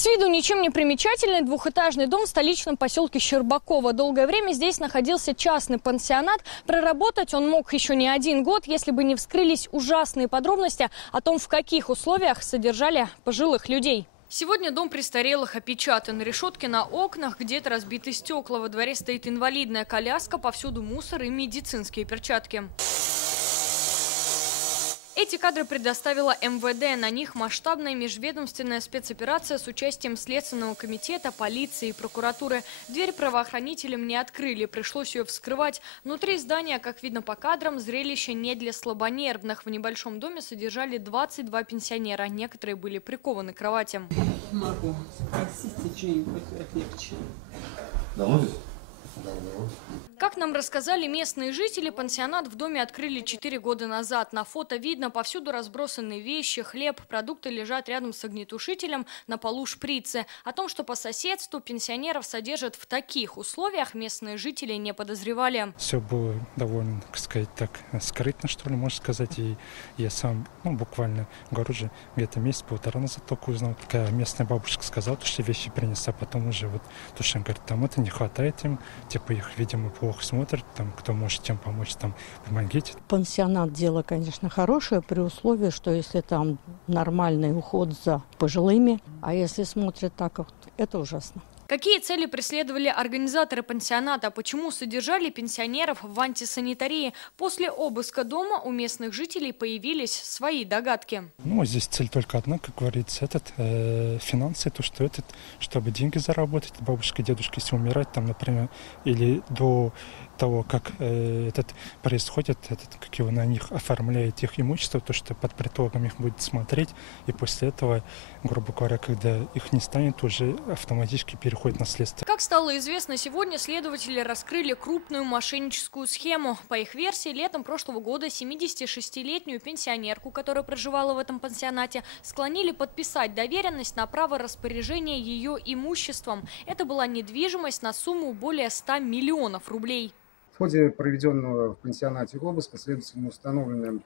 С виду ничем не примечательный двухэтажный дом в столичном поселке Щербаково. Долгое время здесь находился частный пансионат. Проработать он мог еще не 1 год, если бы не вскрылись ужасные подробности о том, в каких условиях содержали пожилых людей. Сегодня дом престарелых опечатан. Решетки на окнах, где-то разбиты стекла. Во дворе стоит инвалидная коляска, повсюду мусор и медицинские перчатки. Эти кадры предоставила МВД. На них масштабная межведомственная спецоперация с участием Следственного комитета, полиции и прокуратуры. Дверь правоохранителям не открыли, пришлось ее вскрывать. Внутри здания, как видно по кадрам, зрелище не для слабонервных. В небольшом доме содержали 22 пенсионера. Некоторые были прикованы к кроватям. Могу спросить что-нибудь отлегче. Как нам рассказали местные жители, пансионат в доме открыли 4 года назад. На фото видно, повсюду разбросаны вещи, хлеб, продукты лежат рядом с огнетушителем, на полу шприцы. О том, что по соседству пенсионеров содержат в таких условиях, местные жители не подозревали. Все было довольно, так сказать, так скрытно, что ли, можно сказать. И я сам, буквально, говорю же, где-то месяц-полтора назад только узнал. Такая местная бабушка сказала, что вещи принес, а потом уже вот, то, что она говорит, там это не хватает им, типа их, видимо, плохо смотрят, там, кто может тем помочь, там, помогите. Пансионат дело, конечно, хорошее, при условии, что если там нормальный уход за пожилыми, а если смотрят так, это ужасно. Какие цели преследовали организаторы пансионата? Почему содержали пенсионеров в антисанитарии? После обыска дома у местных жителей появились свои догадки. Здесь цель только одна, как говорится, финансы, то, что чтобы деньги заработать. Бабушка, дедушка, если умирать, там, например, или до того, как происходит, как его на них оформляет их имущество, то, что под предлогом их будет смотреть, и после этого, грубо говоря, когда их не станет, уже автоматически переходит на следствие. Как стало известно, сегодня следователи раскрыли крупную мошенническую схему. По их версии, летом прошлого года 76-летнюю пенсионерку, которая проживала в этом пансионате, склонили подписать доверенность на право распоряжения ее имуществом. Это была недвижимость на сумму более 100 миллионов рублей. В ходе проведенного в пансионате обыска следовательно установлены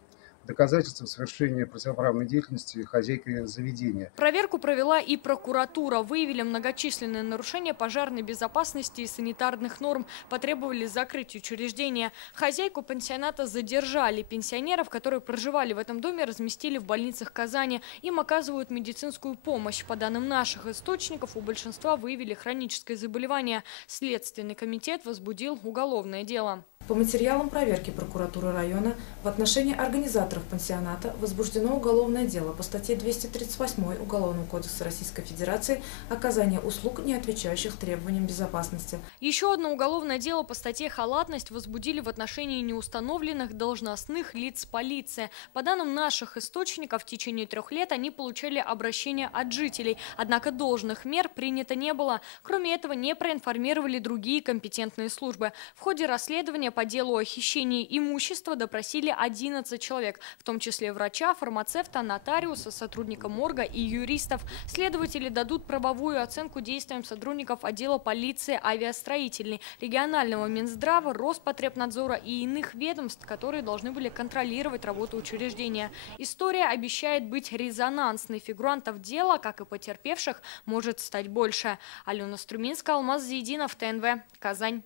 доказательства совершения противоправной деятельности хозяйкой заведения. Проверку провела и прокуратура. Выявили многочисленные нарушения пожарной безопасности и санитарных норм. Потребовали закрыть учреждения. Хозяйку пансионата задержали. Пенсионеров, которые проживали в этом доме, разместили в больницах Казани. Им оказывают медицинскую помощь. По данным наших источников, у большинства выявили хроническое заболевание. Следственный комитет возбудил уголовное дело. По материалам проверки прокуратуры района в отношении организаторов пансионата возбуждено уголовное дело по статье 238 Уголовного кодекса Российской Федерации «Оказание услуг, не отвечающих требованиям безопасности». Еще одно уголовное дело по статье «Халатность» возбудили в отношении неустановленных должностных лиц полиции. По данным наших источников, в течение 3 лет они получали обращения от жителей. Однако должных мер принято не было. Кроме этого, не проинформировали другие компетентные службы. В ходе расследования по делу о хищении имущества допросили 11 человек, в том числе врача, фармацевта, нотариуса, сотрудника морга и юристов. Следователи дадут правовую оценку действиям сотрудников отдела полиции авиастроительной, регионального Минздрава, Роспотребнадзора и иных ведомств, которые должны были контролировать работу учреждения. История обещает быть резонансной. Фигурантов дела, как и потерпевших, может стать больше. Алена Струминская, Алмаз Зиединов, ТНВ, Казань.